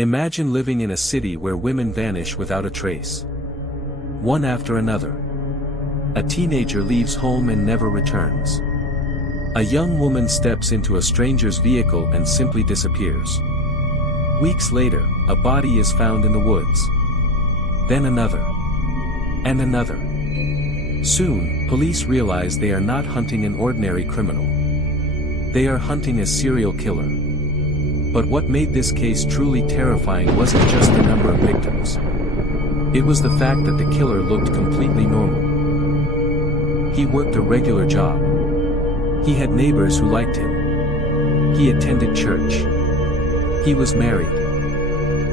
Imagine living in a city where women vanish without a trace. One after another. A teenager leaves home and never returns. A young woman steps into a stranger's vehicle and simply disappears. Weeks later, a body is found in the woods. Then another. And another. Soon, police realize they are not hunting an ordinary criminal. They are hunting a serial killer. But what made this case truly terrifying wasn't just the number of victims. It was the fact that the killer looked completely normal. He worked a regular job. He had neighbors who liked him. He attended church. He was married.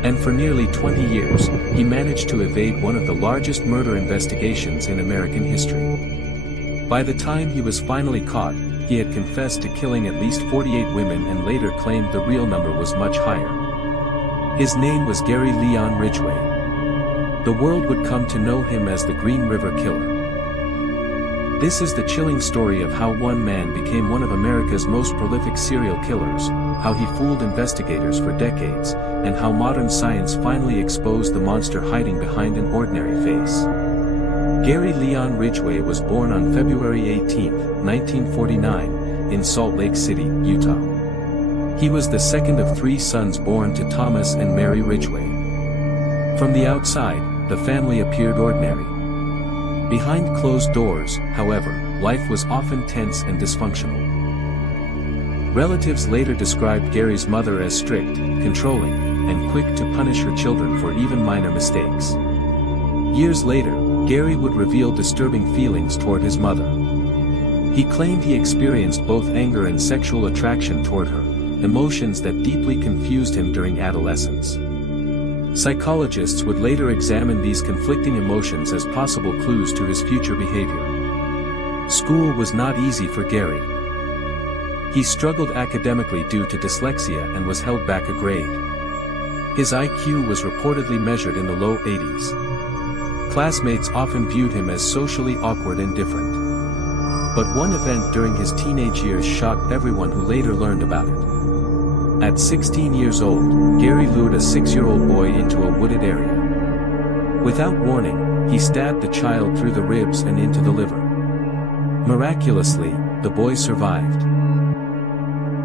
And for nearly 20 years, he managed to evade one of the largest murder investigations in American history. By the time he was finally caught, he had confessed to killing at least 48 women and later claimed the real number was much higher. His name was Gary Ridgway. The world would come to know him as the Green River Killer. This is the chilling story of how one man became one of America's most prolific serial killers, how he fooled investigators for decades, and how modern science finally exposed the monster hiding behind an ordinary face. Gary Ridgway was born on February 18, 1949, in Salt Lake City, Utah. He was the second of 3 sons born to Thomas and Mary Ridgway. From the outside, the family appeared ordinary. Behind closed doors, however, life was often tense and dysfunctional. Relatives later described Gary's mother as strict, controlling, and quick to punish her children for even minor mistakes. Years later, Gary would reveal disturbing feelings toward his mother. He claimed he experienced both anger and sexual attraction toward her, emotions that deeply confused him during adolescence. Psychologists would later examine these conflicting emotions as possible clues to his future behavior. School was not easy for Gary. He struggled academically due to dyslexia and was held back a grade. His IQ was reportedly measured in the low 80s. Classmates often viewed him as socially awkward and different. But one event during his teenage years shocked everyone who later learned about it. At 16 years old, Gary lured a 6-year-old boy into a wooded area. Without warning, he stabbed the child through the ribs and into the liver. Miraculously, the boy survived.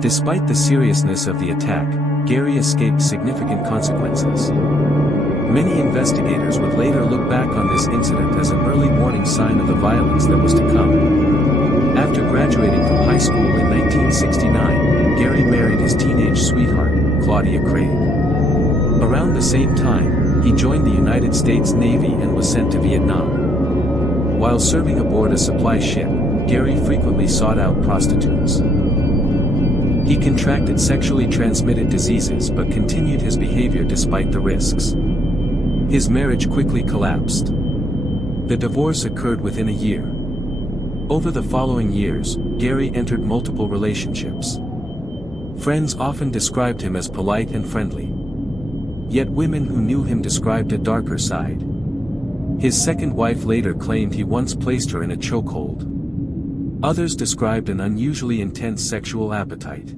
Despite the seriousness of the attack, Gary escaped significant consequences. Many investigators would later look back on this incident as an early warning sign of the violence that was to come. After graduating from high school in 1969, Gary married his teenage sweetheart, Claudia Craig. Around the same time, he joined the United States Navy and was sent to Vietnam. While serving aboard a supply ship, Gary frequently sought out prostitutes. He contracted sexually transmitted diseases but continued his behavior despite the risks. His marriage quickly collapsed. The divorce occurred within a year. Over the following years, Gary entered multiple relationships. Friends often described him as polite and friendly. Yet women who knew him described a darker side. His second wife later claimed he once placed her in a chokehold. Others described an unusually intense sexual appetite.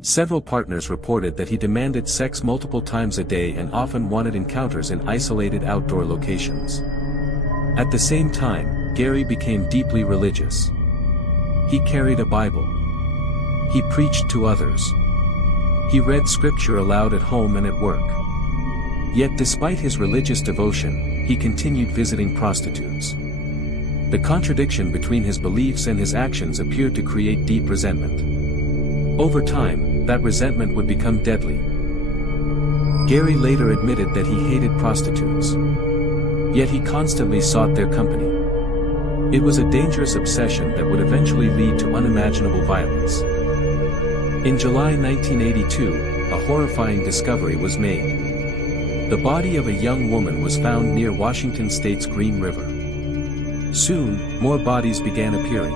Several partners reported that he demanded sex multiple times a day and often wanted encounters in isolated outdoor locations. At the same time, Gary became deeply religious. He carried a Bible. He preached to others. He read scripture aloud at home and at work. Yet despite his religious devotion, he continued visiting prostitutes. The contradiction between his beliefs and his actions appeared to create deep resentment. Over time, that resentment would become deadly. Gary later admitted that he hated prostitutes. Yet he constantly sought their company. It was a dangerous obsession that would eventually lead to unimaginable violence. In July 1982, a horrifying discovery was made. The body of a young woman was found near Washington State's Green River. Soon, more bodies began appearing.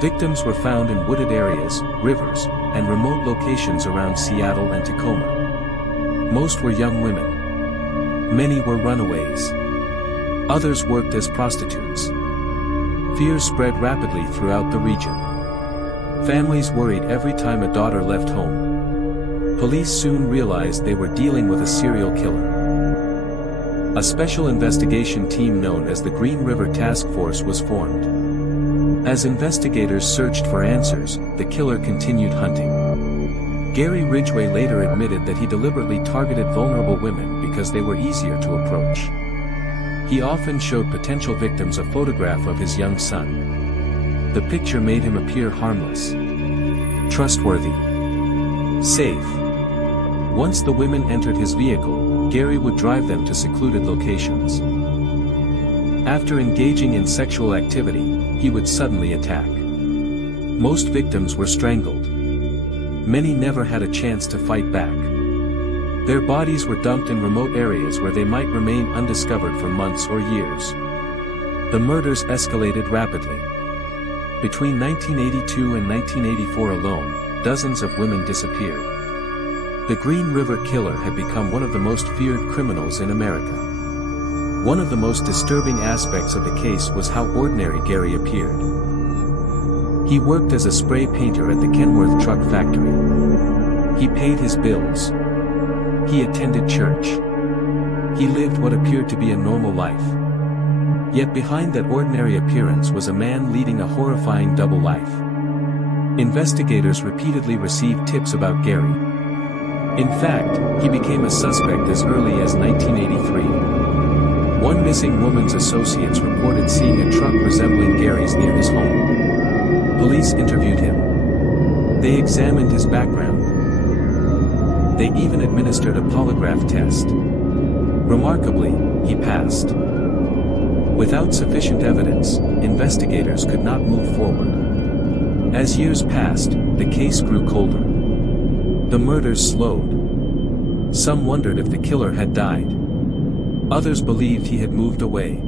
Victims were found in wooded areas, rivers, and remote locations around Seattle and Tacoma. Most were young women. Many were runaways. Others worked as prostitutes. Fear spread rapidly throughout the region. Families worried every time a daughter left home. Police soon realized they were dealing with a serial killer. A special investigation team known as the Green River Task Force was formed. As investigators searched for answers, the killer continued hunting. Gary Ridgway later admitted that he deliberately targeted vulnerable women because they were easier to approach. He often showed potential victims a photograph of his young son. The picture made him appear harmless, trustworthy, safe. Once the women entered his vehicle, Gary would drive them to secluded locations. After engaging in sexual activity, he would suddenly attack. Most victims were strangled. Many never had a chance to fight back. Their bodies were dumped in remote areas where they might remain undiscovered for months or years. The murders escalated rapidly. Between 1982 and 1984 alone, dozens of women disappeared. The Green River Killer had become one of the most feared criminals in America. One of the most disturbing aspects of the case was how ordinary Gary appeared. He worked as a spray painter at the Kenworth truck factory. He paid his bills. He attended church. He lived what appeared to be a normal life. Yet behind that ordinary appearance was a man leading a horrifying double life. Investigators repeatedly received tips about Gary. In fact, he became a suspect as early as 1983. One missing woman's associates reported seeing a truck resembling Gary's near his home. Police interviewed him. They examined his background. They even administered a polygraph test. Remarkably, he passed. Without sufficient evidence, investigators could not move forward. As years passed, the case grew colder. The murders slowed. Some wondered if the killer had died. Others believed he had moved away.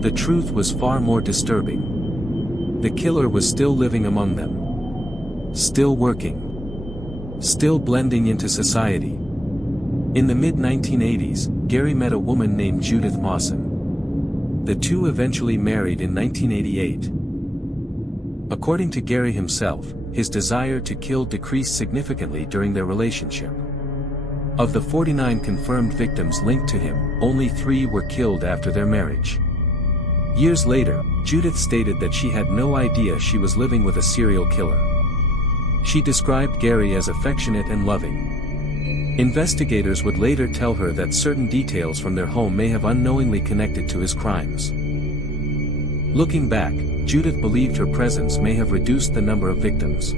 The truth was far more disturbing. The killer was still living among them. Still working. Still blending into society. In the mid-1980s, Gary met a woman named Judith Mawson. The two eventually married in 1988. According to Gary himself, his desire to kill decreased significantly during their relationship. Of the 49 confirmed victims linked to him, only 3 were killed after their marriage. Years later, Judith stated that she had no idea she was living with a serial killer. She described Gary as affectionate and loving. Investigators would later tell her that certain details from their home may have unknowingly connected to his crimes. Looking back, Judith believed her presence may have reduced the number of victims.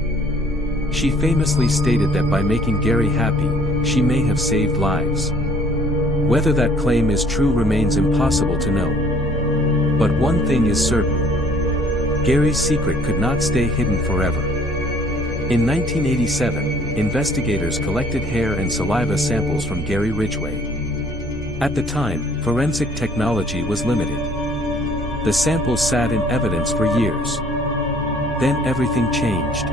She famously stated that by making Gary happy, she may have saved lives. Whether that claim is true remains impossible to know. But one thing is certain. Gary's secret could not stay hidden forever. In 1987, investigators collected hair and saliva samples from Gary Ridgway. At the time, forensic technology was limited. The samples sat in evidence for years. Then everything changed.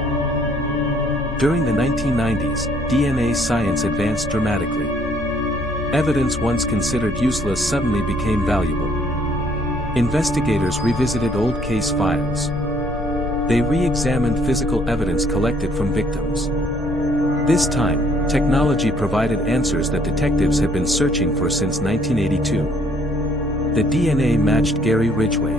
During the 1990s, DNA science advanced dramatically. Evidence once considered useless suddenly became valuable. Investigators revisited old case files. They re-examined physical evidence collected from victims. This time, technology provided answers that detectives had been searching for since 1982. The DNA matched Gary Ridgway.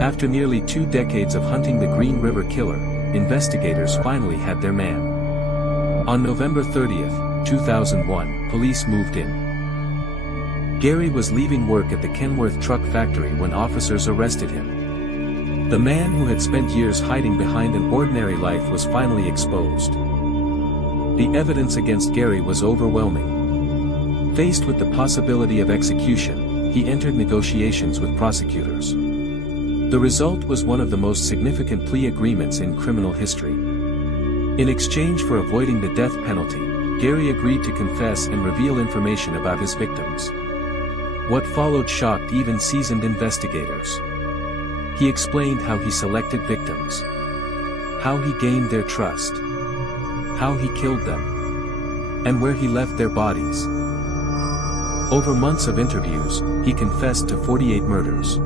After nearly 2 decades of hunting the Green River Killer, investigators finally had their man. On November 30, 2001, police moved in. Gary was leaving work at the Kenworth truck factory when officers arrested him. The man who had spent years hiding behind an ordinary life was finally exposed. The evidence against Gary was overwhelming. Faced with the possibility of execution, he entered negotiations with prosecutors. The result was one of the most significant plea agreements in criminal history. In exchange for avoiding the death penalty, Gary agreed to confess and reveal information about his victims. What followed shocked even seasoned investigators. He explained how he selected victims, how he gained their trust, how he killed them, and where he left their bodies. Over months of interviews, he confessed to 48 murders.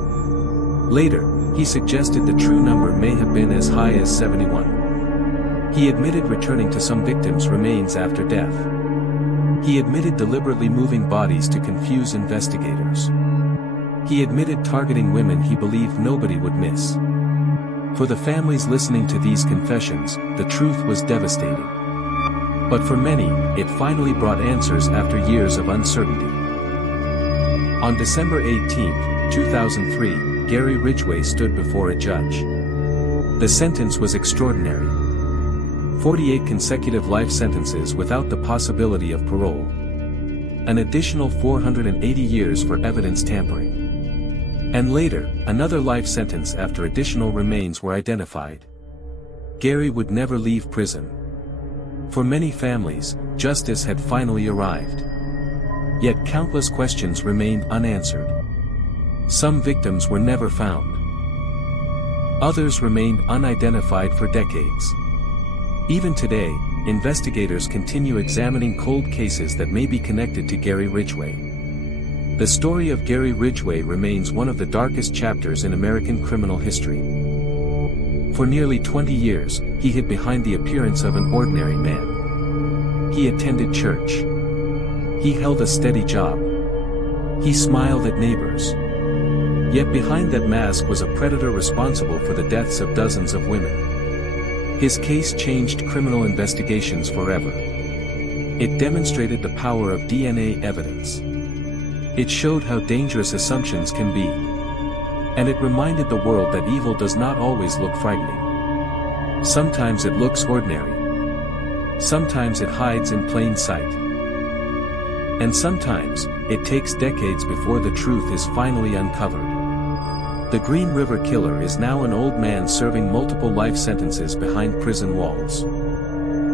Later, he suggested the true number may have been as high as 71. He admitted returning to some victims' remains after death. He admitted deliberately moving bodies to confuse investigators. He admitted targeting women he believed nobody would miss. For the families listening to these confessions, the truth was devastating. But for many, it finally brought answers after years of uncertainty. On December 18, 2003, Gary Ridgway stood before a judge. The sentence was extraordinary. 48 consecutive life sentences without the possibility of parole. An additional 480 years for evidence tampering. And later, another life sentence after additional remains were identified. Gary would never leave prison. For many families, justice had finally arrived. Yet countless questions remained unanswered. Some victims were never found. Others remained unidentified for decades. Even today, investigators continue examining cold cases that may be connected to Gary Ridgway. The story of Gary Ridgway remains one of the darkest chapters in American criminal history. For nearly 20 years, he hid behind the appearance of an ordinary man. He attended church. He held a steady job. He smiled at neighbors. Yet behind that mask was a predator responsible for the deaths of dozens of women. His case changed criminal investigations forever. It demonstrated the power of DNA evidence. It showed how dangerous assumptions can be. And it reminded the world that evil does not always look frightening. Sometimes it looks ordinary. Sometimes it hides in plain sight. And sometimes, it takes decades before the truth is finally uncovered. The Green River Killer is now an old man serving multiple life sentences behind prison walls.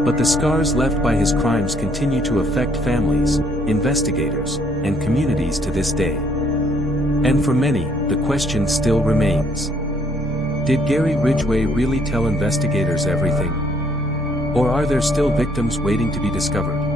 But the scars left by his crimes continue to affect families, investigators, and communities to this day. And for many, the question still remains. Did Gary Ridgway really tell investigators everything? Or are there still victims waiting to be discovered?